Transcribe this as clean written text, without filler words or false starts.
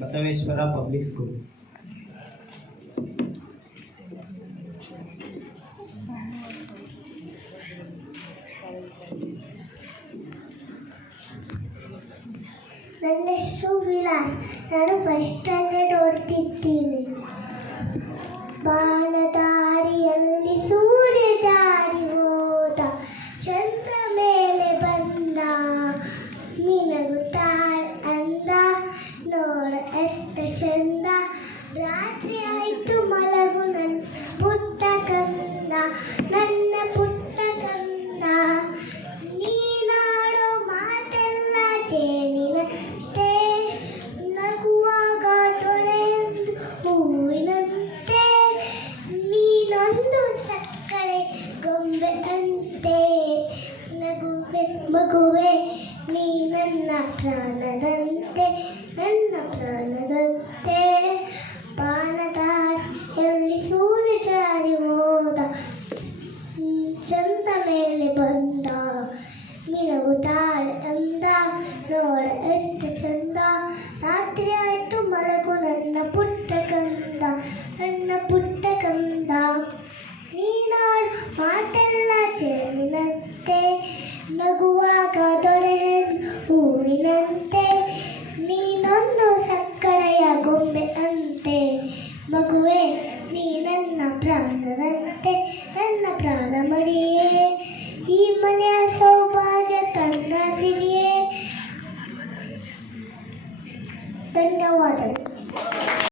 Basaveshwara public school. ನನ್ನ ಹೆಸರು ವಿಲಾಸ್. ನಾನು ಫಸ್ಟ್ ಸ್ಟ್ಯಾಂಡರ್ಡ್ ಓಡ್ತಿದ್ದೀನಿ. ಬಾಣದಾರಿಯಲ್ಲಿ ಸೂರ್ಯ ಜಾರಿ ಹೋದ, ಚಂದ್ರ ಮೇಲೆ ಬಂದ, ಮಿನಗುತ್ತಾಳೆ ಅಂದ, ನೋಡ ಎತ್ತ ಚಂದ. ರಾತ್ರಿ ಆಯ್ತು ಮಲಗು ನನ್ನ ಪುಟ್ಟ ಕಂದ, ನನ್ನ ಪುಟ್ಟ ಕಂದ. ನೀನಾಡೋ ಮಾತೆಲ್ಲ ಜೇನಿನಂತೆ, ನಗುವಾಗ ತೊಳೆಯೊಂದು ಹೂವಿನಂತೆ, ನೀನೊಂದು ಸಕ್ಕರೆ ಗೊಂಬೆ ಅಂತೆ. ನಗುವೆ ಮಗುವೆ ನೀ ನನ್ನ ಪ್ರಾಣದಂತೆ, ನನ್ನ ಪ್ರಾಣದಂತೆ. ಬಾಣದಾರಿಯಲ್ಲಿ ಸೂರ್ಯ ಜಾರಿ ಹೋದ, ಚಂದ ಮೇಲೆ ಬಂದ, ಮಿನಗುತ್ತಾಳೆ ಅಂದ, ನೋಡ ಎತ್ತ ಚಂದ. ರಾತ್ರಿ